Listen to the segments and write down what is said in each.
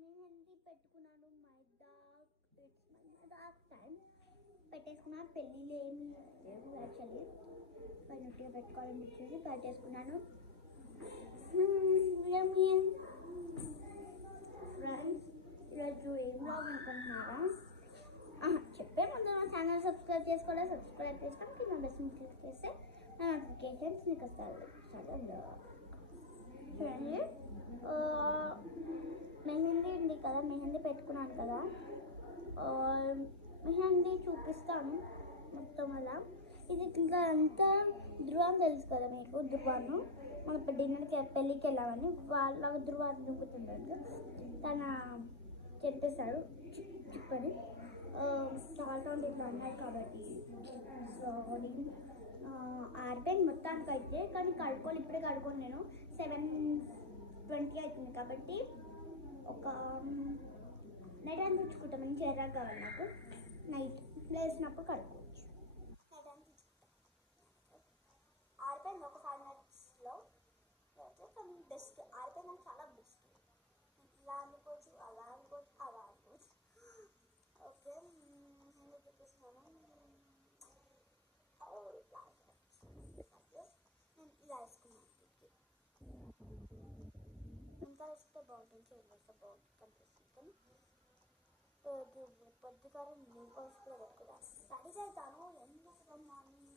మెహందీ పెట్టుకున్నాను. My dark it's my dark time పెట్టేసుకున్నాను. పెళ్ళిళ్ళు ఏమి లేవు యాక్చువల్లీ, పైన పెట్టుకోవాలనిపించేసి పెట్టేసుకున్నాను. ఫ్రెండ్స్, ఈరోజు ఏం బ్లాగ్ అనుకుంటున్నారా? చెప్పే ముందు నా ఛానల్ సబ్స్క్రైబ్ చేసుకోవాలి. సబ్స్క్రైబ్ చేస్తాం కింద బెస్ట్ క్లిక్ చేస్తే నా నోటిఫికేషన్స్ నీకు వస్తాయి. చూడండి, మెహందీ ఉంది కదా, మెహందీ పెట్టుకున్నాను కదా, మెహందీ చూపిస్తాను మొత్తం అలా. ఇది ఇంకా అంతా ధృవాన్ని తెలుసు కదా మీకు, ధృవాను మనం ఇప్పుడు డిన్నర్కి పెళ్ళికి వెళ్ళామని వాళ్ళ ధృవాన్ని దుంకుతుందండి. తన చెప్పేశాడు చెప్పని చాలా ఇట్లా అన్నారు కాబట్టి సారీ. ఆరిపోయింది మొత్తానికి అయితే, కానీ కడుక్కోవాలి. ఇప్పుడే కడుక్కోను, నేను 7:20 అవుతుంది కాబట్టి ఒక నైట్ అని తెచ్చుకుంటాం. మంచి ఎర్రగా కావాలి నాకు, నైట్ లేసినప్పుడు కడుక్కోవచ్చు. నైట్ అని తెచ్చుకుంటాం. ఆరిపోయింది ఒక 5 minutesలో, కానీ బెస్ట్ ఆరిపోయింది నాకు చాలా బెస్ట్. ఇలా అనుకోవచ్చు, అలా అనుకోవచ్చు, అలా అనుకోవచ్చు. ఓకే, నేను చూపిస్తున్నాను. నేను ఇలా వేసుకున్నాను. ఇంకా వేస్తే బాగుంటుంది, చేంజ్ చేస్తే బాగుంటుంది కనిపిస్తుంది. కానీ పొద్దుకారం నేను కోసి కూడా పెట్టుకున్నాను. స్టడీస్ అవుతాను. ఎందుకు మార్నింగ్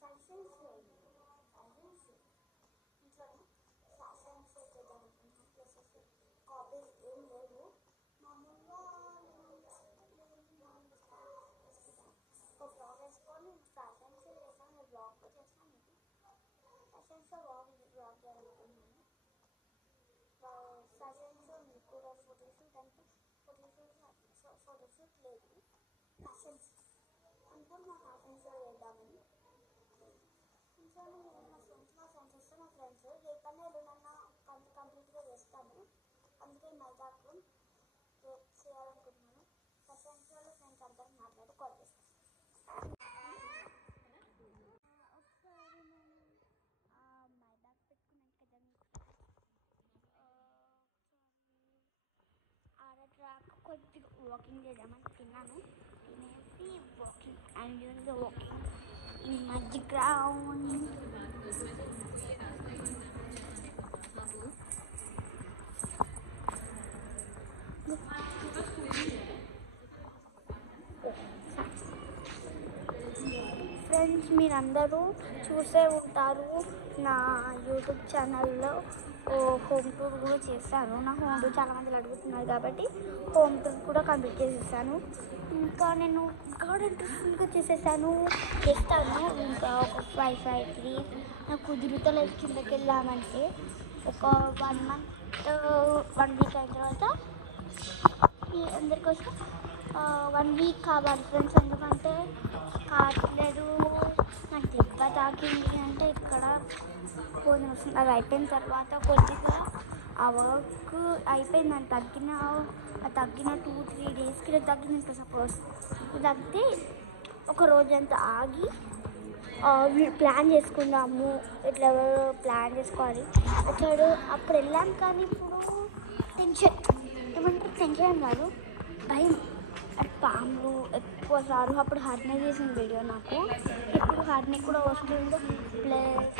సజెషన్స్ ఇంట్లో ఫ్యాషన్స్ చేద్దాం అనుకుంటున్నాను. ప్లస్ కాపీస్ ఏం లేవు. మామూలుగా ఒక బ్లాగ్ వేసుకొని ఫ్యాషన్స్ చేస్తాను. నేను బ్లాగ్లో చేస్తాను. ఫ్యాషన్స్లో బ్లాగ్ చేయాలనుకుంటున్నాను. ఫ్యాషన్స్లో మీకు కూడా ఫోటోషూట్ అంటే ఫోటోషూట్ లేదు, ఫ్యాషన్స్ అనుకుంటున్నా. ఫ్యాషన్స్లో చేద్దామని ఇంట్లో మా ఫ్రెండ్స్ వస్తే మా ఫ్రెండ్స్ రేపన్నా ఎల్లుండన్నా కంప్లీట్గా చేస్తాను. అందుకే మైదాకు చేయాలనుకుంటున్నాను. ఫ్రెండ్స్ వాళ్ళ ఫ్రెండ్స్ అందరికి మాట్లాడి కాల్ చేస్తాను. ఒకసారి నేను మైదాకు పెట్టుకున్నాను కదా, ట్రాక్ కొద్దిగా వాకింగ్ చేద్దామని తిన్నాను. తినేసి walking and using the walking in my ground. Friends, మీరందరూ చూసే ఉంటారు, నా యూట్యూబ్ ఛానల్లో హోమ్ టూర్ కూడా చేశాను. నా హోమ్ టూర్ చాలామంది అడుగుతున్నారు కాబట్టి హోమ్ టూర్ కూడా కంప్లీట్ చేసేసాను. ఇంకా నేను గార్డెన్ ఇంట్రెస్టింగ్గా చేస్తాను. ఇంకా ఒక 5-3 నాకు కుదురుతలేదు కిందకి వెళ్ళామంటే. ఒక 1 month 1 week అయిన తర్వాత మీ అందరికోసం 1 week కావాలి ఫ్రెండ్స్. ఎందుకంటే కావట్లేదు, నాకు దెబ్బ తాకింది అంటే ఇక్కడ పోనీ వస్తుంది. అది అయిపోయిన తర్వాత కొద్దిగా ఆ వర్క్ అయిపోయింది. అని తగ్గిన 2-3 daysకి తగ్గింది. ఇంకా సపోజ్ తగ్గితే ఒక రోజంతా ఆగి ప్లాన్ చేసుకుందాము. ఇట్లా ప్లాన్ చేసుకోవాలి వచ్చాడు అప్పుడు వెళ్ళాను. కానీ ఇప్పుడు టెన్షన్ ఏమంటారు, టెన్షన్ కాదు, భయం. పాములు ఎక్కువ సార్లు అప్పుడు హర్నే చేసిన వీడియో నాకు, ఇప్పుడు హర్ని కూడా వస్తుంది. ప్లస్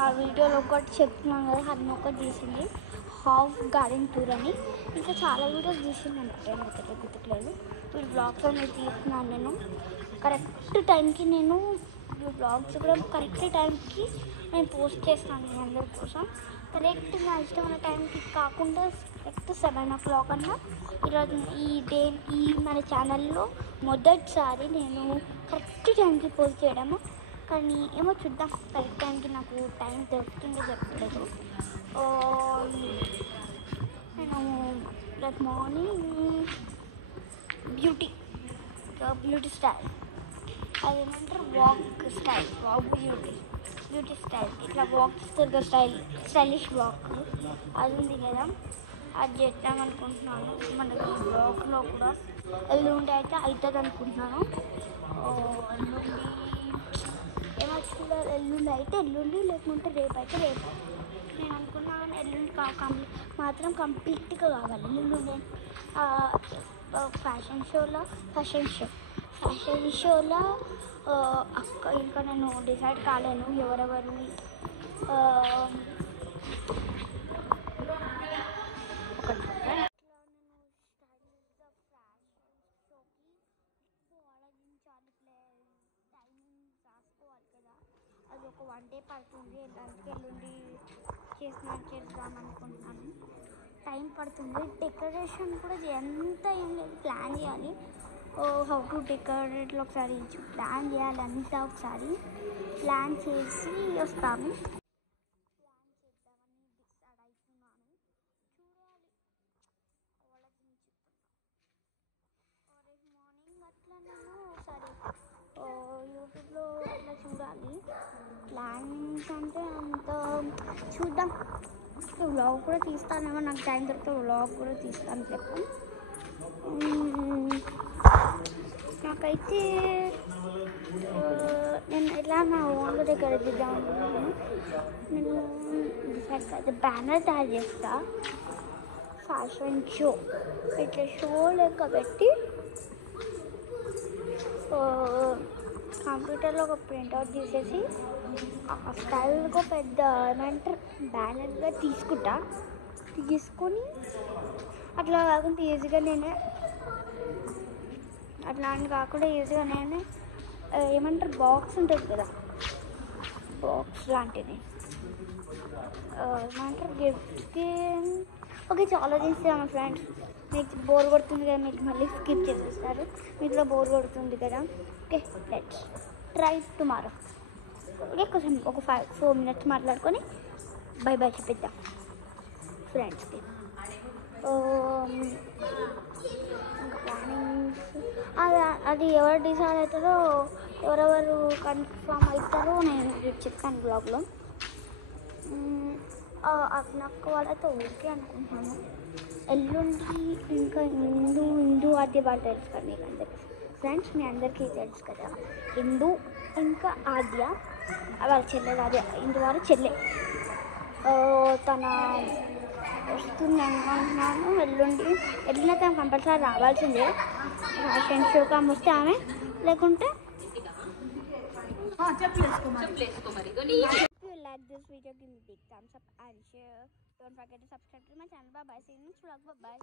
ఆ వీడియోలో ఒకటి చెప్తున్నాను కదా, హర్ని ఒకటి తీసింది హాఫ్ గార్డెన్ టూర్ అని. ఇంకా చాలా వీడియోస్ తీసింది అనుకుంటే నాకు గుర్తులేదు. ఇప్పుడు బ్లాగ్స్ అనేది తీస్తున్నాను నేను. కరెక్ట్ టైంకి నేను బ్లాగ్స్ కూడా కరెక్ట్ టైంకి నేను పోస్ట్ చేస్తాను మీ అందరి కోసం. కరెక్ట్ నా ఇష్టమైన టైంకి కాకుండా కరెక్ట్ 7 o'clock అన్నా ఈరోజు ఈ మన ఛానల్లో మొదటిసారి నేను కరెక్ట్ టైంకి పోస్ట్ చేయడము. కానీ ఏమో చూద్దాం, కరెక్ట్ టైంకి నాకు టైం దొరుకుతుందో దొరకలేదు. నేను రేపు మార్నింగ్ బ్యూటీ స్టైల్, అదేమంటారు వాక్ స్టైల్, బ్యూటీ స్టైల్, ఇట్లా వాక్ చేస్తారు స్టైలిష్ వాక్, అది ఉంది కదా, అది చేద్దాం అనుకుంటున్నాను. మనకి బ్లాగ్లో కూడా ఎల్లుండి అయితే అవుతుంది అనుకుంటున్నాను. ఎల్లుండి ఏమో చూడాలి, ఎల్లుండి అయితే ఎల్లుండి, లేకుంటే రేపు అయితే రేపు. నేను అనుకున్నాను ఎల్లుండి మాత్రం కంప్లీట్గా కావాలి. ముందు నేను ఫ్యాషన్ షోలో అక్క ఇంకా నేను డిసైడ్ కాలేను ఎవరెవరు అది ఒక 1 day పడుతుంది. అందుకే ఎల్లుండి చేద్దాం అనుకుంటున్నాను. టైం పడుతుంది. డెకరేషన్ కూడా అంతా ఏం లేదు, ప్లాన్ చేయాలి. హౌ టు డెకరేట్లో ఒకసారి ప్లాన్ చేయాలి. అంతా ఒకసారి ప్లాన్ చేసి వస్తాము. ప్లాన్ చేద్దామని డిసైడ్ అవుతున్నాను. చూడాలి, ఆలోచించుతున్నాను. రేపు మార్నింగ్ అట్లా నేను ఒకసారి యూట్యూబ్లో అట్లా చూడాలి. ప్లాన్స్ అంటే అంత చూద్దాం. వ్లాగ్ కూడా తీస్తానేమో, నాకు టైం దొరికితే వ్లాగ్ కూడా తీస్తాను చెప్పు. నాకైతే నేను ఎలా నా ఓన్గా దగ్గర దిద్దాం అనుకుంటున్నాను. నేను డిసైడ్ అయితే బ్యానర్ తయారు చేస్తా. ఫ్యాషన్ షో ఇట్లా షో లెక్క పెట్టి కంప్యూటర్లో ఒక ప్రింట్అవుట్ తీసేసి ఆ స్టైల్గా పెద్ద ఏమంటారు బ్యానర్గా తీసుకొని అట్లా కాకుండా ఈజీగా నేనే ఏమంటారు బాక్స్ ఉంటుంది కదా, బాక్స్ లాంటిది ఏమంటారు గిఫ్ట్కి. ఓకే, చాలా చేస్తాను ఫ్రెండ్స్. మీకు బోర్ కొడుతుంది కదా, మీకు మళ్ళీ స్కిప్ చేసేస్తారు. మీకు కూడా బోర్ కొడుతుంది కదా. Okay, let's try tomorrow. Okay, కొంచెం ఒక 4 minutes మాట్లాడుకొని బై చెప్పిద్దాం ఫ్రెండ్స్కి. ప్లానింగ్స్ అది ఎవరు డిసైడ్ అవుతారో, ఎవరెవరు కన్ఫర్మ్ అవుతారో నేను చెప్తాను బ్లాగ్లో. నాకు వాళ్ళతో ఓకే అనుకుంటున్నాను. ఎల్లుండి ఇంకా హిందూ ఆద్య వాళ్ళు తెలుసు కదా మీకు అందరికీ ఫ్రెండ్స్, మీ అందరికీ తెలుసు కదా. హిందూ ఇంకా ఆద్య వాళ్ళ చెల్లెలు, ఆద్య హిందూ వారు చెల్లె తన వస్తుంది అనుకుంటున్నాను. ఎల్లుండి తను కంపల్సరీ రావాల్సిందే. ఫ్యాషన్ షోకి ఆమె వస్తే ఆమె, లేకుంటే If you like this video, give me big thumbs up and share. Don't forget to subscribe to my channel. Bye bye. See you next vlog. Bye bye.